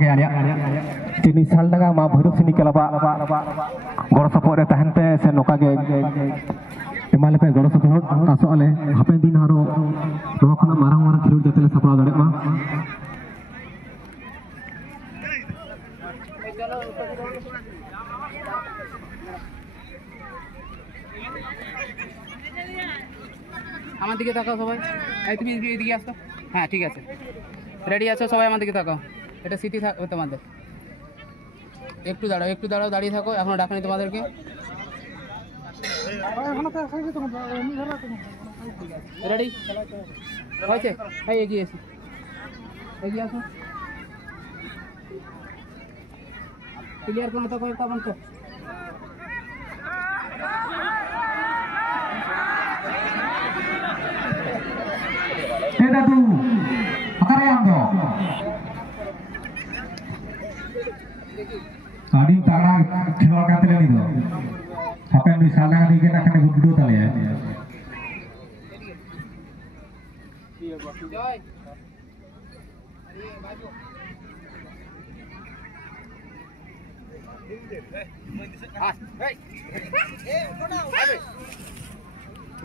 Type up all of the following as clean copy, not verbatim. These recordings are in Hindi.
ᱜᱮ ᱟᱞᱮᱭᱟᱜ ᱛᱤᱱᱤ ᱥᱟᱞ ᱞᱟᱜᱟ ᱢᱟ ᱵᱷᱳᱨᱚᱵ ᱥᱤᱱᱤ ᱠᱞᱟᱵᱟ ᱜᱚᱲᱚ ᱥᱚᱯᱚᱦᱚᱫ ᱨᱮ ᱛᱟᱦᱮᱱ ᱯᱮ ᱥᱮ ᱱᱚᱝᱠᱟ ᱜᱮ ᱮᱢᱟ ᱞᱮᱯᱮ ᱜᱚᱲᱚ ᱥᱚᱯᱚᱦᱚᱫ ᱟᱥᱚᱜ ᱟᱞᱮ ᱦᱟᱯᱮᱱ ᱫᱤᱱ ᱟᱨᱚ ᱱᱚᱣᱟ ᱠᱷᱚᱱᱟᱜ ᱢᱟᱨᱟᱝ ᱢᱟᱨᱟᱝ ᱠᱷᱮᱞᱳᱰ ᱡᱟᱛᱮ ᱞᱮ ᱥᱟᱯᱲᱟᱣ ᱫᱟᱲᱮᱭᱟᱜ ᱢᱟ আমার দিকে তাকাও সবাই এই তুমি এদিকে আসো হ্যাঁ ঠিক আছে রেডি আছো সবাই আমার দিকে তাকাও এটা স্মৃতি থাকবে তোমাদের একটু দাঁড়াও দাঁড়িয়ে থাকো এখনো ডাকানি তোমাদেরকে রেডি হয়েছে এই এগিয়ে আসো ক্লিয়ার করো তো কয়েকটা বন্ধ Daду, akare ando. Adi tara khilor kate le nido. Hapen di sala ni ke nakane gudu tale ya. Joy.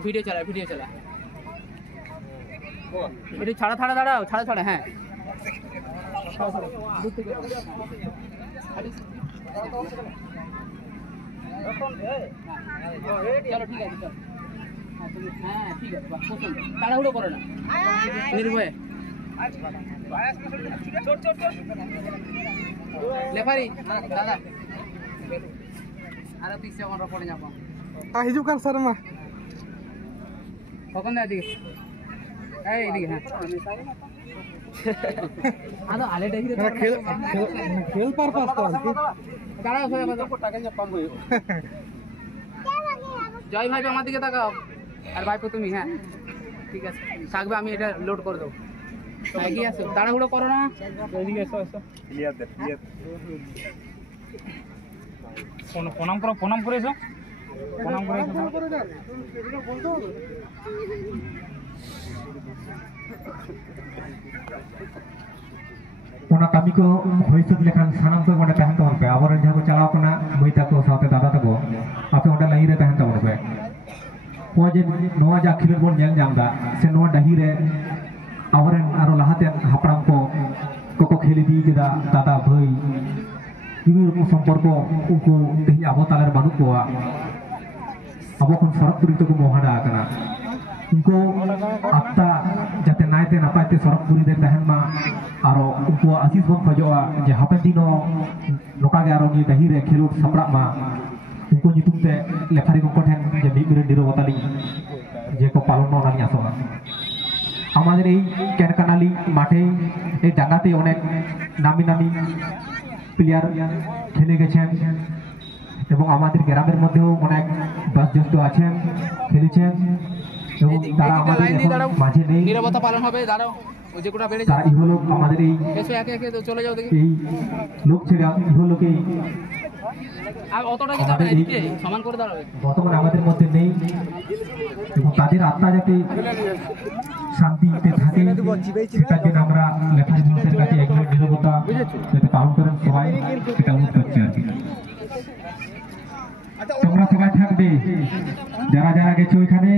Video चला वीडियो छाड़ा दाड़ाओ छाड़ा हाँ चलो ठीक है हाँ ठीक है ताड़ाहुड़ो करो ना निर्भय लेफारी दादा आरो 30 सेकंड पड़े जाबो हिजुग कान सर मा कखन दे दिके ए दिके हां आदो आले डेही रे खेल पर्पस तो दाड़ा होय बता टाका जपान होय জয় ভাই আমার দিকে তাকাও আর ভাইপো তুমি হ্যাঁ ঠিক আছে থাকবে আমি এটা লোড করে দেব এগিয়ে আসো তাড়াহুড়ো করো না এদিকে এসো ক্লিয়ার দে প্রণাম করে এসো ona kami ko hoisut lekhan sanam ko onde tahan tabon pe aboren jago chalao kana moita ko saute dada tabo ape onde lahi re tahan tabon pe ko je noa ja khilor bon nyel jamda se noa dahi re aboren aro lahate hapram ko kheli di keda dada bhai বিভিন্ন রকম সম্পর্ক উনকু তেহি আবো তালের বানু কোয়া আবো কোন সরক পুরি তো মহাডা আকানা उनको आत्ता जाते नायते नापायते सरक पुरी दे तहन मा आरो उनको आशीष बम खजोआ जे हापे दिनो नोका गे आरो नि दही रे खेलोट सपड़ा मा उनको नितुम ते लेफारी को ठेन जे बी मिनिट निरबताली जे को पालन नो नानी आसोना আমাদের এই ক্যানকানালি মাঠে এই ডাঙ্গাতে অনেক নামি প্লেয়ার খেলে গেছেন এবং আমাদের গ্রামের মধ্যেও অনেক দশজন আছেন খেলেছেন এবং তারা আমাদের মাঝে নেই নিরবতা পালন হবে দাঁড়াও ওই যে কোটা বেড়ে যায় হলো আমাদের এই এসো একে একে তো চলে যাও দেখি এই লোক ছেড়ে হলোকে আর অতটা কি যাবে এদিকে সমান করে দাঁড়াবে বর্তমানে আমাদের মধ্যে নেই এবং তাদের আত্মা যাতে শান্তিতে থাকে সেটার জন্য আমরা লেখার মানুষের কাছে এগুলো নিরবতা যাতে পালন করেন সবাই সেটা অনুরোধ করছি আর কি তোমরা সবাই থাকবে যারা যারা গেছে ওইখানে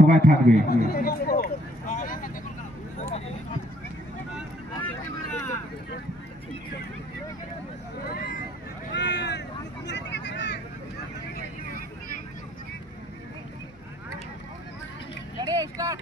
সবাই থাকবে start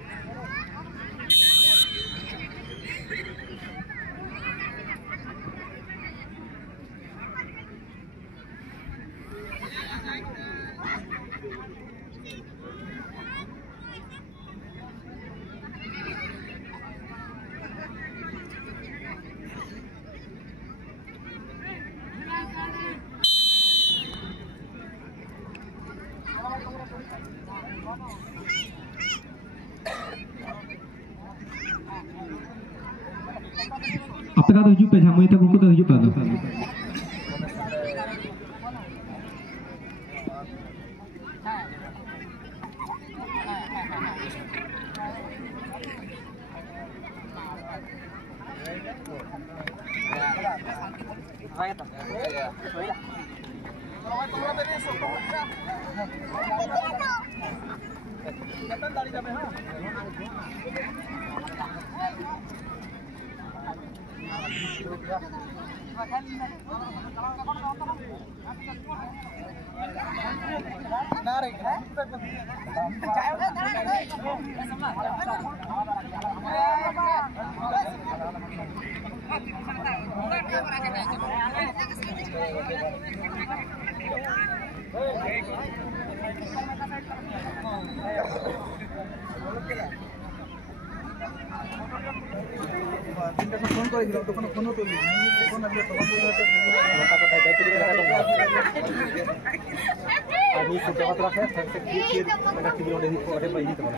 apakah tu hidup pejam itu buku tu hidup tu phone করেছিলাম তখন ফোনও তুলি ফোন আসলে তখন আমি